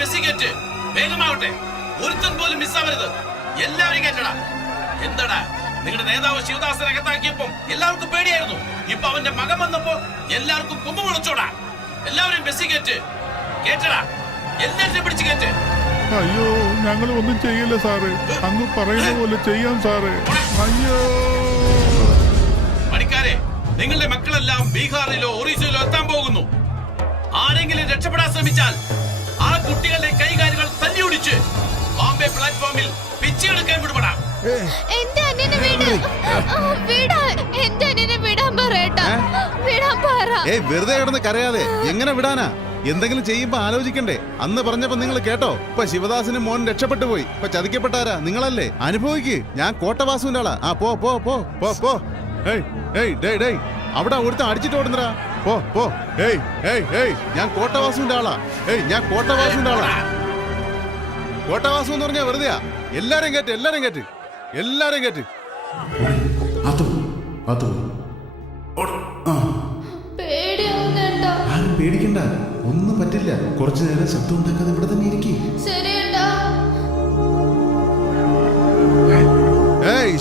ബസ്സിൽ കയറ്റ്. വേഗമാവട്ടെ, ഒരുത്തൻ പോലും മിസ്സാവരുത്. എല്ലാവരും കയറ്റടാ. എന്താടാ നിങ്ങളുടെ നേതാവ് ശിവദാസനെ അകത്താക്കിയപ്പം എല്ലാവർക്കും പേടിയായിരുന്നു. ഇപ്പൊ അവന്റെ മകൻ വന്നപ്പോ എല്ലാവർക്കും കൊമ്പ് മുളച്ചോടാ. എല്ലാവരും ബസ്സിൽ കയറ്റ്. കേറ്റടാ, എല്ലാവരും പിടിച്ച് കയറ്റ്. അയ്യോ, ഞങ്ങൾ ഒന്നും ചെയ്യില്ല സാറേ. അങ്ങ് പറയുന്ന പോലെ ചെയ്യാം സാറേ. അയ്യോ, പണിക്കാരെ, നിങ്ങളുടെ മക്കളെല്ലാം ബീഹാറിലോ ഒറീസയിലോ എത്താൻ പോകുന്നു. ആരെങ്കിലും രക്ഷപ്പെടാൻ ശ്രമിച്ചാൽ ആ കുട്ടികളുടെ കൈകാലുകൾ തല്ലിയൊടിച്ച് ബോംബെ പ്ലാറ്റ്ഫോമിൽ പിച്ചെടുക്കാൻ വിടുപെടാം. എന്റെ അനിയനെ വിടാൻ പറയട്ടാ. വിടാൻ പറ. വെറുതെ കിടന്ന് കരയാതെ. എങ്ങനെ വിടാനാ? എന്തെങ്കിലും ചെയ്യുമ്പോ ആലോചിക്കണ്ടേ? അന്ന് പറഞ്ഞപ്പോ നിങ്ങൾ കേട്ടോ? ഇപ്പൊ ശിവദാസനും മോൻ രക്ഷപ്പെട്ടു പോയി. ഇപ്പൊ ചതിക്കപ്പെട്ടാരാ? നിങ്ങളല്ലേ? അനുഭവിക്ക്. ഞാൻ കോട്ടവാസുവിന്റെ ആളാ. ആ പോ പോ പോ പോ പോ. അവിടെ ഒരുത്തൻ അടിച്ചിട്ട് ഓടുന്നടാ. പോ പോ. ഞാൻ കോട്ടവാസുവിന്റെ ആളാ. ഞാൻ കോട്ടവാസുവിന്റെ ആളാ. കോട്ടവാസു എന്ന് പറഞ്ഞാ വെറുതെയാ. എല്ലാരും കേട്ട്, എല്ലാരും കേട്ട്, എല്ലാരും കേട്ട്. പേടിക്കണ്ട, ഒന്നും പറ്റില്ല. കുറച്ചു നേരം ശബ്ദം ഉണ്ടാക്കാതെ ഇവിടെ തന്നെ ഇരിക്കും.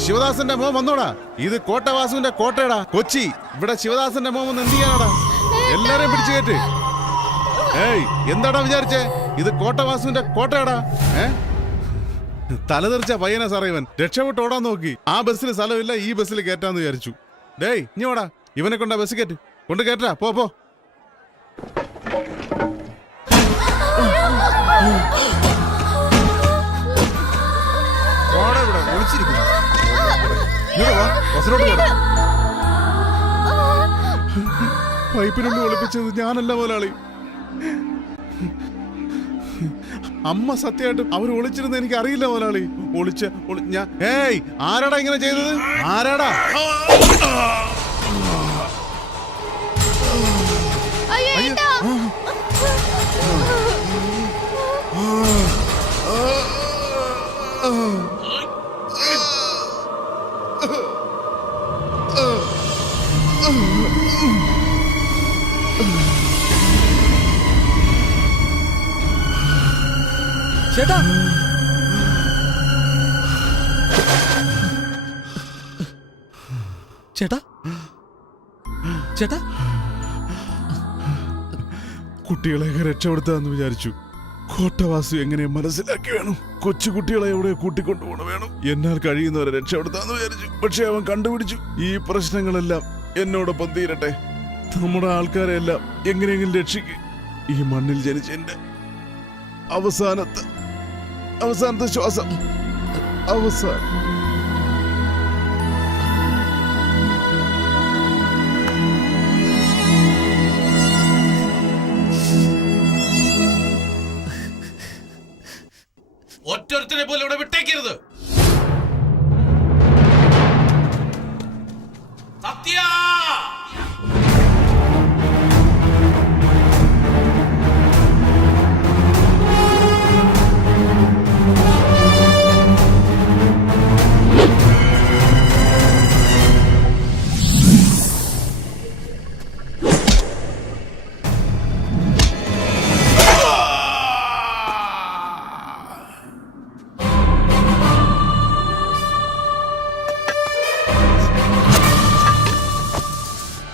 ശിവദാസന്റെ മോൻ വന്നോടാ. ഇത് കോട്ടവാസുവിന്റെ കോട്ടയടാ, കൊച്ചി. ഇവിടെ ശിവദാസന്റെ മോൻ വന്ന് എന്ത് ചെയ്യാനാടാ? എല്ലാരെയും പിടിച്ചു കയറ്റ്. എന്താടാ വിചാരിച്ചേ? ഇത് കോട്ടവാസുവിന്റെ കോട്ടയടാ. തലതെറിച്ച പയ്യനാ സാറേ ഇവൻ. രക്ഷപ്പെട്ട് ഓടാൻ നോക്കി. ആ ബസ്സിൽ സ്ഥലമില്ല, ഈ ബസ്സിൽ കയറ്റാന്ന് വിചാരിച്ചു. ഇനി ഓടാ, ഇവനെ കൊണ്ടാ ബസ് കയറ്റ്. കൊണ്ട് കയറ്റാ. പോ പോ. പൈപ്പിനുള്ളിൽ ഒളിപ്പിച്ചത് ഞാനല്ല മുതലാളി. അമ്മ സത്യമായിട്ടും അവർ ഒളിച്ചിരുന്ന് എനിക്ക് അറിയില്ല മുതലാളി. ഞാൻ ആരാടാ ഇങ്ങനെ ചെയ്തത്? ആരാടാ? ചേട്ടാ, ചേട്ടാ, ചേട്ടാ, കുട്ടികളെയൊക്കെ രക്ഷപ്പെടുത്താന്ന് വിചാരിച്ചു. കോട്ടവാസു എങ്ങനെ മനസ്സിലാക്കി വേണം. കൊച്ചുകുട്ടികളെ എവിടെ കൂട്ടിക്കൊണ്ടുപോകണം വേണം. എന്നാൽ കഴിയുന്നവരെ രക്ഷപ്പെടുത്താന്ന് വിചാരിച്ചു. പക്ഷെ അവൻ കണ്ടുപിടിച്ചു. ഈ പ്രശ്നങ്ങളെല്ലാം എന്നോടൊപ്പം തീരട്ടെ. നമ്മുടെ ആൾക്കാരെ എല്ലാം എങ്ങനെയെങ്കിലും രക്ഷിക്കും. ഈ മണ്ണിൽ ജനിച്ച എന്റെ അവസാനത്തെ ശ്വാസം. ഒറ്റൊരുത്തനെ പോലെ ഇവിടെ വിട്ടേക്കരുത്. സത്യ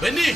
ബെന്നി,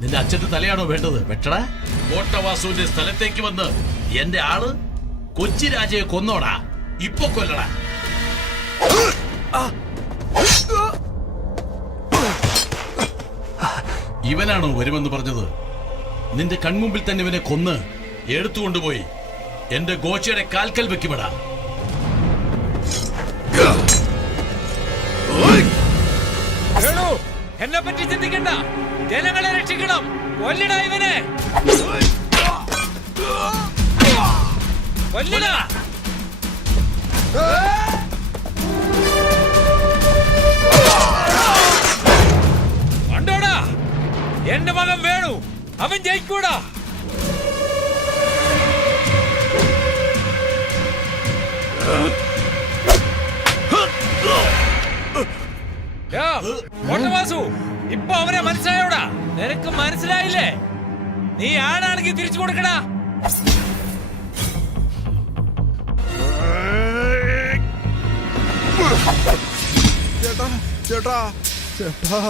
നിന്റെ അച്ഛന്റെ തലയാണോ വേണ്ടത്? വെട്ടടാ. കോട്ടവാസുവിന്റെ സ്ഥലത്തേക്ക് വന്ന് എന്റെ ആള് കൊച്ചി രാജയെ കൊന്നോടാ. ഇപ്പൊ കൊല്ലടാ. ഇവനാണോ വരുമെന്ന് പറഞ്ഞത്? നിന്റെ കൺമുമ്പിൽ തന്നെ ഇവനെ കൊന്ന് എടുത്തുകൊണ്ടുപോയി എന്റെ ഗോച്ചയുടെ കാൽക്കൽ വെക്കുമെടാ. എന്നെ പറ്റി ചിന്തിക്കണ്ട, ജനങ്ങളെ രക്ഷിക്കണം. കൊല്ലടാ ഇവനെ, കൊല്ലടാ. കണ്ടോടാ, എന്റെ മകൻ വേണു, അവൻ ജയിക്കൂടാ. വാസു, ഇപ്പൊ അവനെ മനസ്സിലായോടാ? നിനക്ക് മനസ്സിലായില്ലേ? നീ ആണാണെങ്കിൽ തിരിച്ചു കൊടുക്കടാ. ചേട്ടാ ചേട്ടാ ചേട്ടാ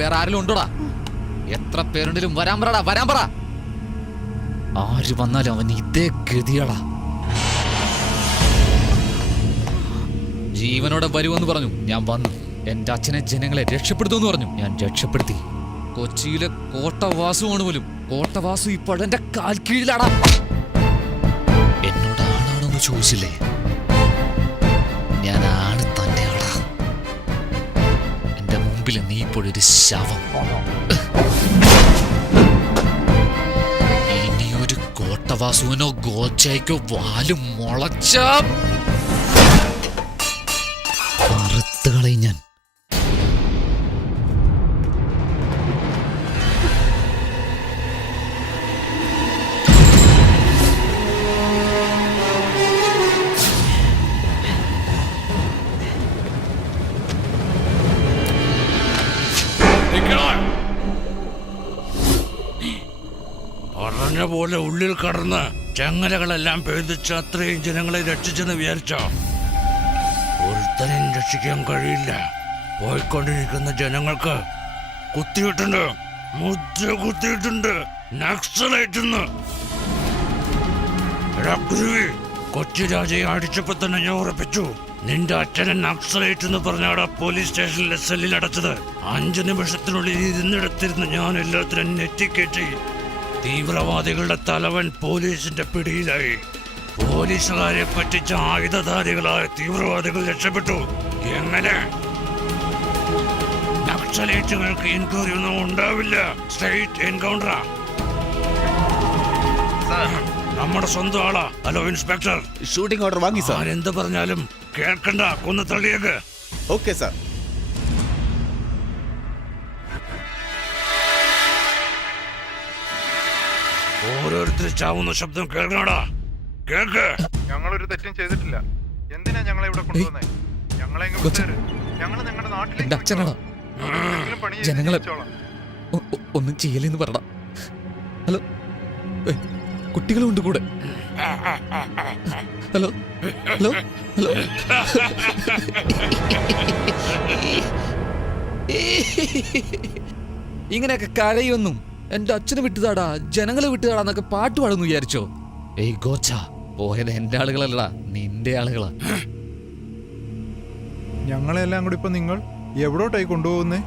വേറെ ആരെങ്കിലും ഉണ്ടോടാ? എത്ര പേരുണ്ടെങ്കിലും വരാൻ പറടാ, വരാൻ പറ. ആര് വന്നാലും അവൻ ഇതേ ഗതിയാടാ. ജീവനോടെ വരുമെന്ന് പറഞ്ഞു, ഞാൻ വന്നു. എന്റെ അച്ഛനെ ജനങ്ങളെ രക്ഷപ്പെടുത്തുമെന്ന് പറഞ്ഞു, ഞാൻ രക്ഷപ്പെടുത്തി. കൊച്ചിയിലെ കോട്ടവാസുവാണ് പോലും. കോട്ടവാസു ഇപ്പോഴെന്റെ കാൽ കീഴിലാടാ. എന്നോട് ആണാണെന്ന് ചോദിച്ചില്ലേ? ഞാൻ ആണ് തന്നെയാടാ. എന്റെ മുമ്പിൽ നീ ഇപ്പോഴൊരു ശവം. ഇനിയൊരു കോട്ടവാസുവിനോ ഗോച്ചയ്ക്കോ വാലും മുളച്ച അറുത്തുകളയും ഞാൻ. പറഞ്ഞ പോലെ ഉള്ളിൽ കടന്ന് ചങ്ങലകളെല്ലാം പേദിച്ച് അത്രയും ജനങ്ങളെ രക്ഷിച്ചെന്ന് വിചാരിച്ചോ? ഒരുത്തനെയും രക്ഷിക്കാൻ കഴിയില്ല. പോയിക്കൊണ്ടിരിക്കുന്ന ജനങ്ങൾക്ക് കുത്തിയിട്ടുണ്ട്, മുദ്ര കുത്തിയിട്ടുണ്ട്, നക്സലൈറ്റ്. കൊച്ചി രാജയെ അടിച്ചപ്പോ തന്നെ ഞാൻ ഉറപ്പിച്ചു, നിന്റെ അച്ഛനെ നക്സലൈറ്റ് എന്ന് പറഞ്ഞാടാ പോലീസ് സ്റ്റേഷനിലെ സെല്ലിൽ അടച്ചത്. 5 നിമിഷത്തിനുള്ളിൽ ഇരുന്നിടത്തിരുന്ന് ഞാൻ എല്ലാത്തിനും നെറ്റിക്കേറ്റി. തീവ്രവാദികളുടെ തലവൻ പോലീസിന്റെ പിടിയിലായി. പോലീസുകാരെ പറ്റിച്ച ആയുധധാരികളായ തീവ്രവാദികൾ രക്ഷപ്പെട്ടു. എങ്ങനെ? നക്സലൈറ്റുകൾക്ക് എൻക്വയറി ഒന്നും ഉണ്ടാവില്ല. സ്ട്രൈറ്റ് എൻകൗണ്ടറാ. നമ്മുടെ സ്വന്തം ആളാ. Hello inspector. ഷൂട്ടിംഗ് ഓർഡർ വാങ്ങി സാർ. ആരെന്ത് പറഞ്ഞാലും കേൾക്കണ്ട, കൊന്നു തള്ളിയേക്ക്. Okay sir. ഓരോരുത്തർ ചാവുന്ന ശബ്ദം കേൾക്കണടാ. കേൾക്ക്. ഞങ്ങളൊരു തെറ്റും ചെയ്തിട്ടില്ല. എന്തിനാ ഞങ്ങളെ ഇവിടെ കൊണ്ടുവന്നേ? ഞങ്ങളെ ഇങ്ങ് വിട്ടേര്. ഞങ്ങള് നിങ്ങളുടെ നാട്ടിലേക്ക് എന്റെ അച്ഛനാടാ. എന്തെങ്കിലും പണി ചെയ്ത് ജനങ്ങളെ ജീവിച്ചോളാം. ഒന്നും ചെയ്യലെന്ന് പറയണം. ഹലോ, കുട്ടികളും ഉണ്ട് കൂടെ. Hello hello hello. ഇങ്ങനെയൊക്കെ കരയൊന്നും എന്റെ അച്ഛനെ വിട്ടുതാടാ, ജനങ്ങളെ വിട്ടുതാടാന്നൊക്കെ പാട്ട് പാടുന്നു വിചാരിച്ചോ? ഏയ് ഗോച്ച, പോയത് എന്റെ ആളുകളല്ലടാ, നിന്റെ ആളുകളാ. ഞങ്ങളെല്ലാം കൂടി ഇപ്പൊ നിങ്ങൾ എവിടോട്ടായി കൊണ്ടുപോകുന്നേ?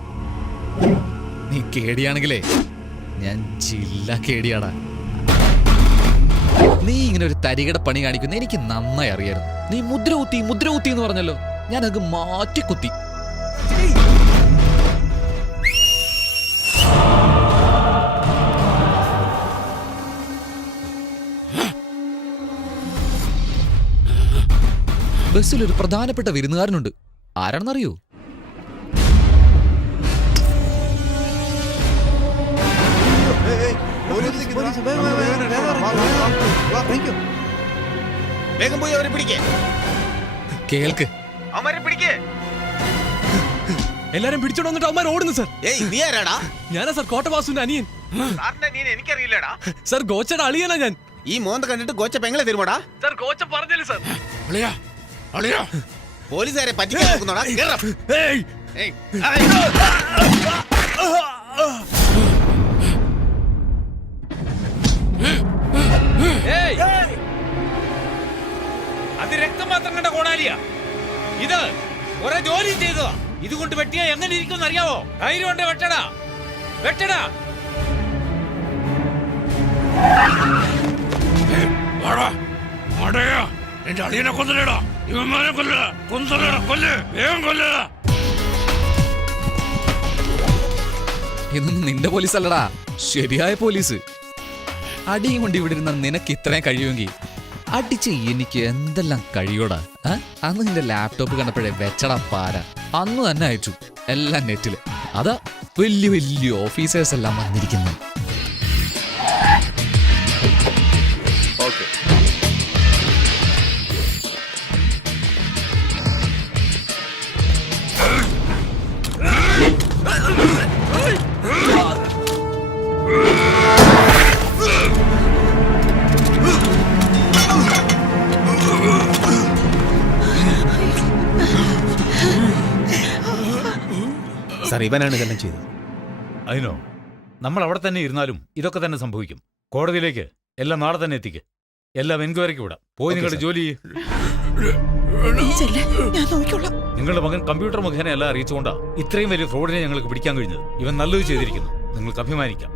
നീ കേടിയാണെങ്കിലേ ഞാൻ ജില്ല കേടിയാടാ. നീ ഇങ്ങനെ ഒരു തരികട പണി കാണിക്കുന്ന എനിക്ക് നന്നായി അറിയായിരുന്നു. നീ മുദ്ര കുത്തി എന്ന് പറഞ്ഞല്ലോ, ഞാൻ അത് മാറ്റി കുത്തി. ബസ്സിൽ ഒരു പ്രധാനപ്പെട്ട വിരുന്നുകാരനുണ്ട്. ആരാണെന്നറിയോ? വേഗം പോയി അവരെ പിടിക്കേ. കേൾക്ക്. എല്ലാരും പിടിച്ചോണ്ട് വന്നിട്ട് അവന്മാർ ഓടുന്നു സാർ. ഏയ് നീ ആരാടാ? ഞാനാ സാർ കോട്ടവാസുവിന്റെ അനിയൻ. എനിക്കറിയില്ലടാ. സാർ ഗോച്ചയുടെ അളിയനാ ഞാൻ. ഈ മോന്ത കണ്ടിട്ട് ഗോച്ച പെങ്ങളെ തരുമോടാ? സാർ ഗോച്ച പറഞ്ഞില്ല സാർ. അളിയാ, അളിയാ. പോലീസുകാരെ പറ്റിക്കാൻ നോക്കുന്നോടാ? കേറാ. ഏയ് ഏയ്. ഏയ്, അത് രക്തം മാത്രം കണ്ട കോടാലിയാ. ഇത് കുറെ ജോലി ചെയ്തതാ. ഇതുകൊണ്ട് വെട്ടിയാ എങ്ങനെ ഇരിക്കും അറിയാവോ? ധൈര്യം ഉണ്ട്, വെട്ടടാ വെട്ടടാ. വാടാ, വാടയാ. എന്റെ അളിയനെ കൊല്ലടാ, ഇവന്മാരെ കൊല്ലടാ, കൊല്ലടാ, കൊല്ല്, വേഗം കൊല്ലടാ. ഇതൊന്നും നിന്റെ പോലീസ് അല്ലടാ, ശരിയായ പോലീസ്. അടിയും കൊണ്ട് ഇവിടെ ഇരുന്ന നിനക്ക് ഇത്രയും കഴിയുമെങ്കിൽ അടിച്ച് എനിക്ക് എന്തെല്ലാം കഴിയോടാ. അന്ന് നിന്റെ ലാപ്ടോപ്പ് കണ്ടപ്പോഴേ വെച്ചടാ പാര. അന്ന് തന്നെ അയച്ചു എല്ലാം നെറ്റില്. അതാ വലിയ വലിയ ഓഫീസേഴ്സ് എല്ലാം വന്നിരിക്കുന്നു. സാർ, ഇവനാണ് ഇതെല്ലാം ചെയ്തത്. അതിനോ, നമ്മൾ അവിടെ തന്നെ ഇരുന്നാലും ഇതൊക്കെ തന്നെ സംഭവിക്കും. കോടതിയിലേക്ക് എല്ലാം നാളെ തന്നെ എത്തിക്ക്. എല്ലാം എൻക്വയറിക്ക് വിടാം. പോയി നിങ്ങളുടെ ജോലി നിങ്ങളുടെ മകൻ കമ്പ്യൂട്ടർ മുഖേന എല്ലാം അറിയിച്ചുകൊണ്ടാ ഇത്രയും വലിയ ഫ്രോഡിനെ ഞങ്ങൾക്ക് പിടിക്കാൻ കഴിഞ്ഞത്. ഇവൻ നല്ലത് ചെയ്തിരിക്കുന്നു, നിങ്ങൾക്ക് അഭിമാനിക്കാം.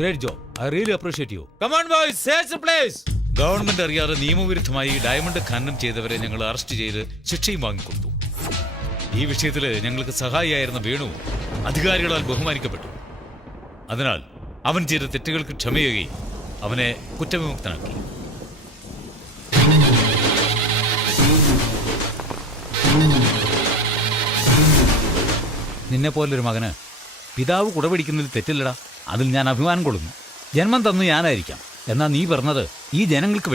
Great job, I really appreciate you. Come on boys, search the place. Government അറിയാതെ നിയമവിരുദ്ധമായി ഡയമണ്ട് ഖനനം ചെയ്തവരെ ഞങ്ങൾ അറസ്റ്റ് ചെയ്ത് ശിക്ഷയും വാങ്ങിക്കൊടുത്തു. ഈ വിഷയത്തിൽ ഞങ്ങൾക്ക് സഹായിയായിരുന്ന വേണു അധികാരികളാൽ ബഹുമാനിക്കപ്പെട്ടു. അതിനാൽ അവൻ ചെയ്ത തെറ്റുകൾക്ക് ക്ഷമയേകി അവനെ കുറ്റവിമുക്തനാക്കി. നിന്നെ പോലൊരു മകന് പിതാവ് കുടപിടിക്കുന്നതിൽ തെറ്റില്ലടാ. അതിൽ ഞാൻ അഭിമാനം കൊള്ളുന്നു. ജന്മം തന്നു ഞാനായിരിക്കാം, എന്നാൽ നീ പറഞ്ഞത് ഈ ജനങ്ങൾക്ക്